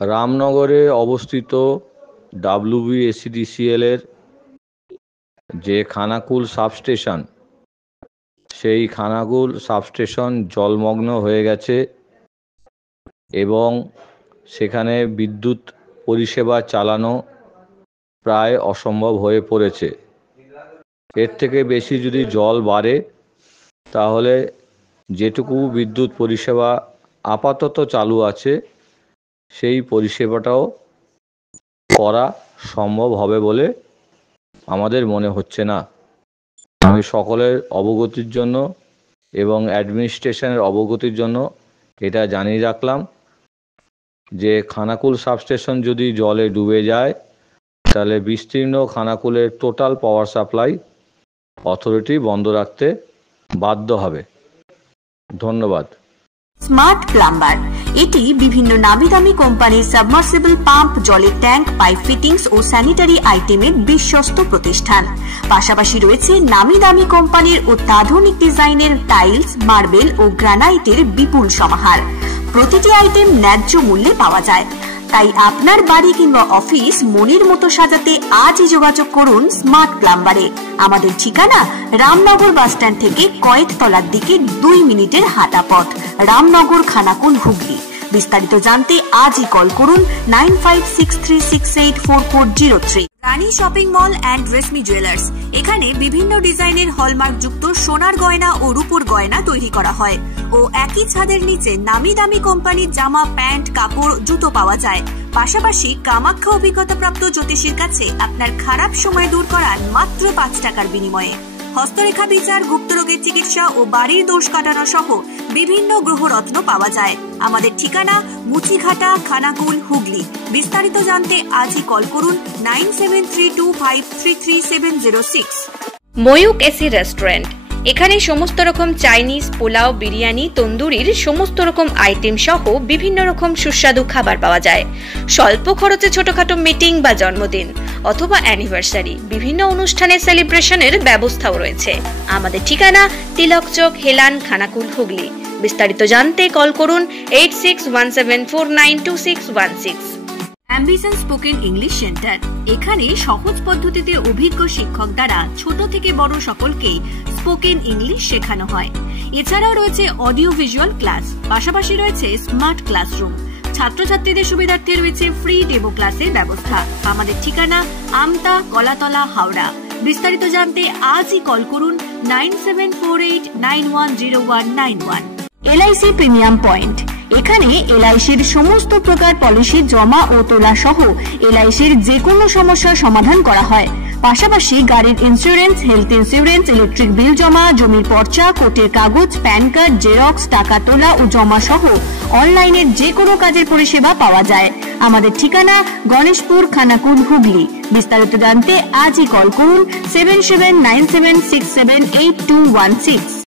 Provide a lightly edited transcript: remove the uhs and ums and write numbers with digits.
রামনগরে অবস্থিত WBSCDCL এর যে খানাকুল সাবস্টেশন, সেই খানাকুল সাবস্টেশন জলমগ্ন হয়ে গেছে এবং সেখানে বিদ্যুৎ পরিষেবা চালানো প্রায় অসম্ভব হয়ে পড়েছে। এর থেকে বেশি যদি জল বাড়ে তাহলে যেটুকু বিদ্যুৎ পরিষেবা আপাতত চালু আছে সেই পরিষেবাটাও করা সম্ভব হবে বলে আমাদের মনে হচ্ছে না। আমি সকলের অবগতির জন্য এবং অ্যাডমিনিস্ট্রেশনের অবগতির জন্য এটা জানিয়ে রাখলাম যে খানাকুল সাবস্টেশন যদি জলে ডুবে যায় তাহলে বিস্তীর্ণ খানাকুলের টোটাল পাওয়ার সাপ্লাই অথরিটি বন্ধ রাখতে বাধ্য হবে। ধন্যবাদ। স্মার্ট প্লাম্বার এটি বিভিন্ন নামিদামি কোম্পানির সাবমার্সিবল পাম্প, জলের ট্যাঙ্ক, পাইপ ফিটিংস ও স্যানিটারি আইটেমের বিশ্বস্ত প্রতিষ্ঠান। পাশাপাশি রয়েছে নামিদামি কোম্পানির অত্যাধুনিক ডিজাইনের টাইলস, মার্বেল ও গ্রানাইটের বিপুল সমাহার। প্রতিটি আইটেম ন্যায্য মূল্যে পাওয়া যায়। তাই আপনার বাড়ি কিংবা অফিস মনের মতো সাজাতে আজই যোগাযোগ করুন স্মার্ট প্লাম্বারে। আমাদের ঠিকানা রামনগর বাসস্ট্যান্ড থেকে কয়েকতলার দিকে 2 মিনিটের হাঁটা পথ, রামনগর, খানাকুল, হুগলি। বিস্তারিত জানতে আজই কল করুন 9563684403। Rani shopping mall and Reshmi jewellers, এখানে বিভিন্ন ডিজাইনের হলমার্ক যুক্ত সোনার গয়না ও রূপোর গয়না তৈরি করা হয় ও একই ছাদের নিচে নামি দামি কোম্পানির জামা, প্যান্ট, কাপড়, জুতো পাওয়া যায়। পাশাপাশি কামাখ্যা অভিজ্ঞতাপ্রাপ্ত জ্যোতিষীর কাছে আপনার খারাপ সময় দূর করান মাত্র 5 টাকার বিনিময়ে। হস্তরেখা বিচার, গুপ্তরোগের চিকিৎসা ও বাড়ির দোষ কাটানো সহ বিভিন্ন গ্রহরত্ন পাওয়া যায়। আমাদের ঠিকানা মুচিঘাটা, খানাকুল, হুগলি। বিস্তারিত জানতে আজই কল করুন 9732533706। ময়ূক এসি রেস্টুরেন্ট, এখানে সমস্ত রকম চাইনিজ, পোলাও, বিরিয়ানি, তন্দুরির সমস্ত রকম আইটেম সহ বিভিন্ন রকম সুস্বাদু খাবার পাওয়া যায়। স্বল্প খরচে ছোটখাটো মিটিং বা জন্মদিন অথবা অ্যানিভার্সারি, বিভিন্ন অনুষ্ঠানে সেলিব্রেশনের ব্যবস্থাও রয়েছে। আমাদের ঠিকানা তিলক চক, হেলান, খানাকুল, হুগলি। বিস্তারিত জানতে কল করুন 8617492616। অ্যাম্বিশন স্পোকেন ইংলিশ সেন্টার, এখানে সহজ পদ্ধতিতে অভিজ্ঞ শিক্ষক দ্বারা ছোট থেকে বড় সকলকে স্পোকেন ইংলিশ শেখানো হয়। এছাড়াও রয়েছে অডিও ভিজুয়াল ক্লাস, পাশাপাশি রয়েছে স্মার্ট ক্লাসরুম। ছাত্রছাত্রীদের সুবিধার্থে রয়েছে ফ্রি ডেমো ক্লাসের ব্যবস্থা। আমাদের ঠিকানা আমতা, কলাতলা, হাওড়া। বিস্তারিত জানতে আজই কল করুন 9748910191। LIC প্রিমিয়াম পয়েন্ট, এখানে LICর সমস্ত প্রকার পলিসি জমা ও তোলা সহ LICর যে কোনো সমস্যার সমাধান করা হয়। পাশাপাশি গাড়ির insurance, health insurance, electric bill জমা, জমির পর্চা, কোর্টের কাগজ, প্যান কার্ড, জেরক্স, টাকা তোলা ও জমা সহ অনলাইনের যে কোনো কাজের পরিষেবা পাওয়া যায়। আমাদের ঠিকানা গণেশপুর, খানাকুল, হুগলি। বিস্তারিত জানতে আজই কল করুন 7797678216।